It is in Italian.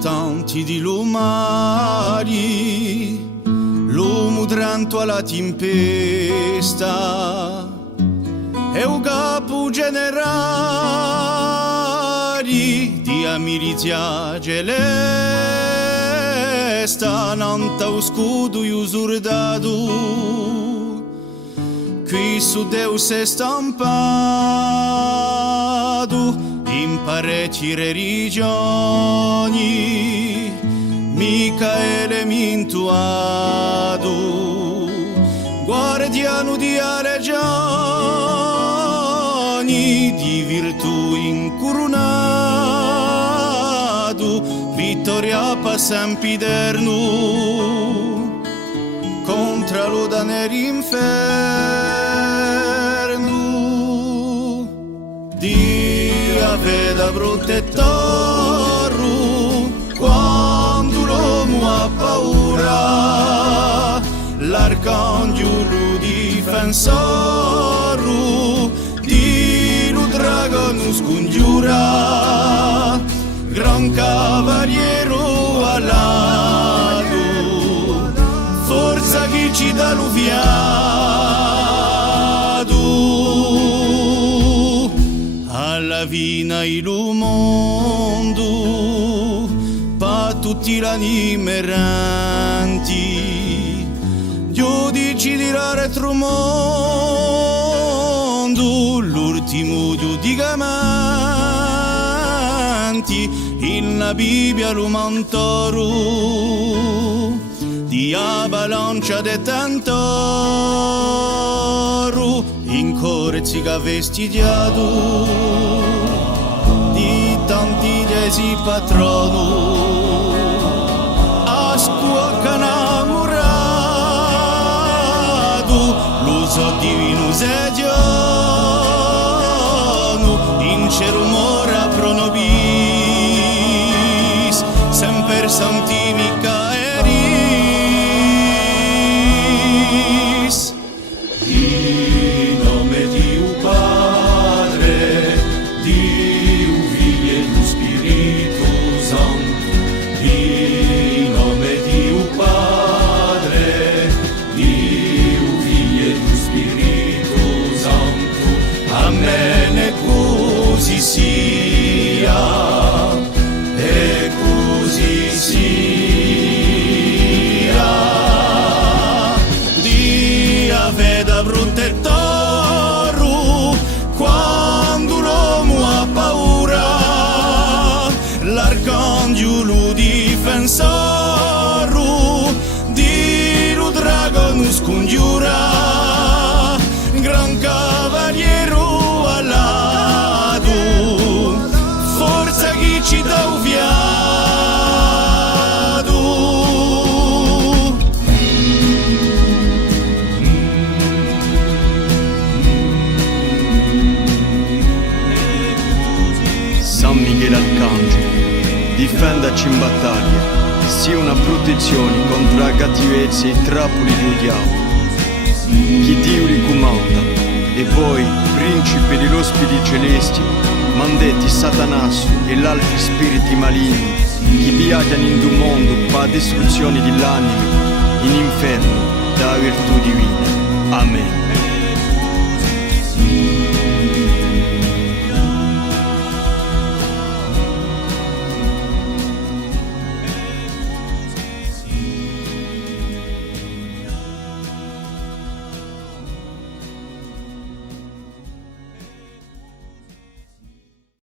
tanti di lumari, l'uomo tranto alla tempesta e un capo generali di amicizia celesta, nanta o scudo e usurdato qui su Deus è stampato in parecchie religioni, Micaele mintuato, guardiano di regioni, di virtù incoronato, vittoria pa sempiterno, contra lo daneri inferno. Dio veda protettoru quando l'uomo ha paura, l'arcangelo difensoru di lo dragono scongiura, gran cavaliero alato, forza che ci dà lo fiato, alla vina il mondo, pa tutti l'anime erranti, giudici di retro mondo, l'ultimo giudicamanti, in la Bibbia lo mantoro, di avalancia de tantoro, in corezzi che vestigiato, di tanti desi patrono, a scuoca innamorato, lo so divino sediano, in cielo mora pronobis, sempre santimi caeris. In nome di un Padre, di un Figlio e di un Spirito Santo, in nome di un Padre, di un Figlio e di un Spirito Santo, amen, e così sia, e così sia. Dio veda protettoru quando l'uomo ha paura, l'arcangelo difensoru di lo dragono scongiura, gran cavaliero alato, forza che ci dà un fiato. San Michele Arcangelo, difendaci in battaglia, sia una protezione contro la cattivezza e i trappoli del diavolo. Chi Dio li comanda, e poi, principe dello spiriti celesti, mandetti Satanasso e gli altri spiriti maligni, che viaggiano in un mondo per la distruzione dell'anima, in inferno, dalla virtù divina. Amen.